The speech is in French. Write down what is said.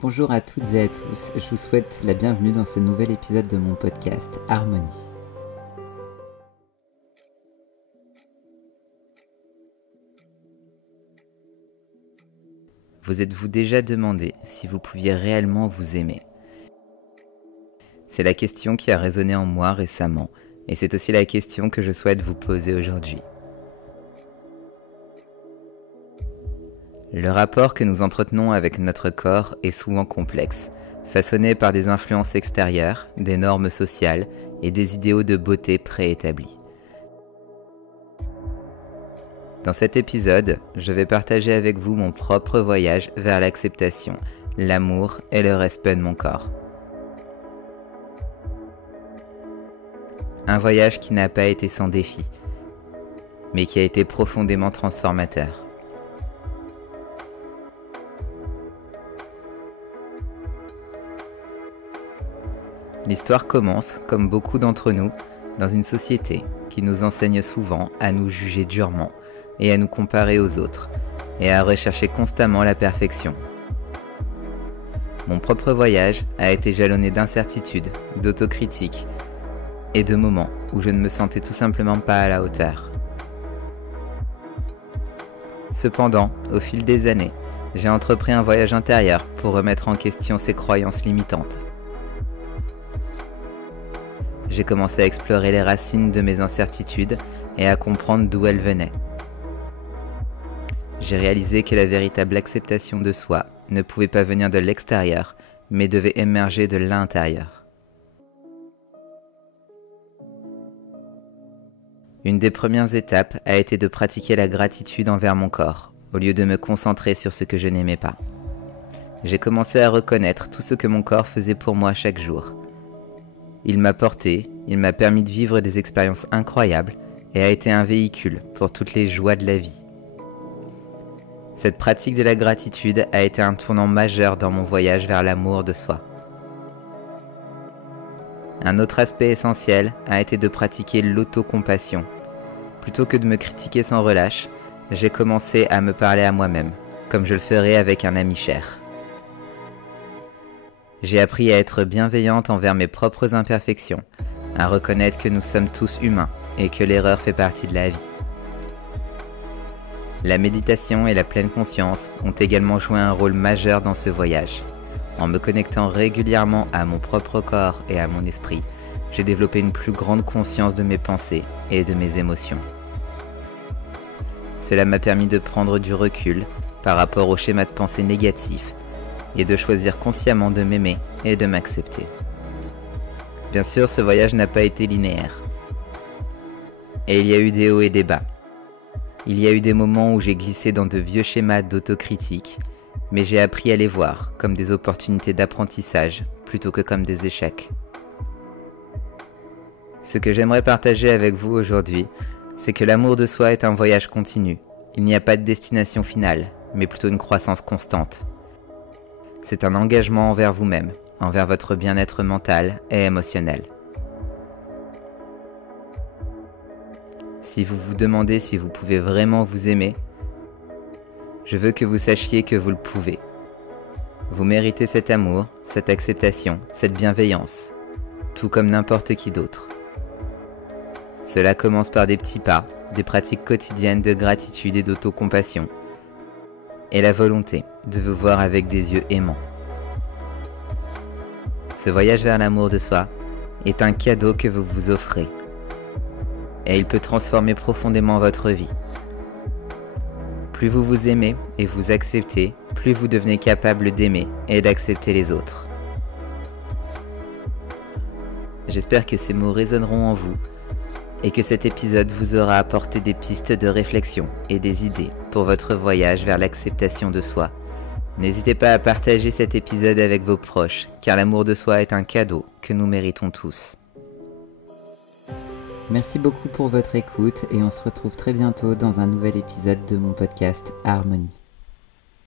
Bonjour à toutes et à tous, je vous souhaite la bienvenue dans ce nouvel épisode de mon podcast Harmonie. Vous êtes-vous déjà demandé si vous pouviez réellement vous aimer ? C'est la question qui a résonné en moi récemment, et c'est aussi la question que je souhaite vous poser aujourd'hui. Le rapport que nous entretenons avec notre corps est souvent complexe, façonné par des influences extérieures, des normes sociales et des idéaux de beauté préétablis. Dans cet épisode, je vais partager avec vous mon propre voyage vers l'acceptation, l'amour et le respect de mon corps. Un voyage qui n'a pas été sans défi, mais qui a été profondément transformateur. L'histoire commence, comme beaucoup d'entre nous, dans une société qui nous enseigne souvent à nous juger durement et à nous comparer aux autres, et à rechercher constamment la perfection. Mon propre voyage a été jalonné d'incertitudes, d'autocritique, et de moments où je ne me sentais tout simplement pas à la hauteur. Cependant, au fil des années, j'ai entrepris un voyage intérieur pour remettre en question ces croyances limitantes. J'ai commencé à explorer les racines de mes incertitudes et à comprendre d'où elles venaient. J'ai réalisé que la véritable acceptation de soi ne pouvait pas venir de l'extérieur, mais devait émerger de l'intérieur. Une des premières étapes a été de pratiquer la gratitude envers mon corps, au lieu de me concentrer sur ce que je n'aimais pas. J'ai commencé à reconnaître tout ce que mon corps faisait pour moi chaque jour. Il m'a porté, il m'a permis de vivre des expériences incroyables et a été un véhicule pour toutes les joies de la vie. Cette pratique de la gratitude a été un tournant majeur dans mon voyage vers l'amour de soi. Un autre aspect essentiel a été de pratiquer l'autocompassion. Plutôt que de me critiquer sans relâche, j'ai commencé à me parler à moi-même, comme je le ferais avec un ami cher. J'ai appris à être bienveillante envers mes propres imperfections, à reconnaître que nous sommes tous humains et que l'erreur fait partie de la vie. La méditation et la pleine conscience ont également joué un rôle majeur dans ce voyage. En me connectant régulièrement à mon propre corps et à mon esprit, j'ai développé une plus grande conscience de mes pensées et de mes émotions. Cela m'a permis de prendre du recul par rapport aux schémas de pensée négatifs et de choisir consciemment de m'aimer et de m'accepter. Bien sûr, ce voyage n'a pas été linéaire. Et il y a eu des hauts et des bas. Il y a eu des moments où j'ai glissé dans de vieux schémas d'autocritique, mais j'ai appris à les voir comme des opportunités d'apprentissage plutôt que comme des échecs. Ce que j'aimerais partager avec vous aujourd'hui, c'est que l'amour de soi est un voyage continu. Il n'y a pas de destination finale, mais plutôt une croissance constante. C'est un engagement envers vous-même, envers votre bien-être mental et émotionnel. Si vous vous demandez si vous pouvez vraiment vous aimer, je veux que vous sachiez que vous le pouvez. Vous méritez cet amour, cette acceptation, cette bienveillance, tout comme n'importe qui d'autre. Cela commence par des petits pas, des pratiques quotidiennes de gratitude et d'autocompassion, et la volonté de vous voir avec des yeux aimants. Ce voyage vers l'amour de soi est un cadeau que vous vous offrez, et il peut transformer profondément votre vie. Plus vous vous aimez et vous acceptez, plus vous devenez capable d'aimer et d'accepter les autres. J'espère que ces mots résonneront en vous et que cet épisode vous aura apporté des pistes de réflexion et des idées pour votre voyage vers l'acceptation de soi. N'hésitez pas à partager cet épisode avec vos proches, car l'amour de soi est un cadeau que nous méritons tous. Merci beaucoup pour votre écoute et on se retrouve très bientôt dans un nouvel épisode de mon podcast Harmonie.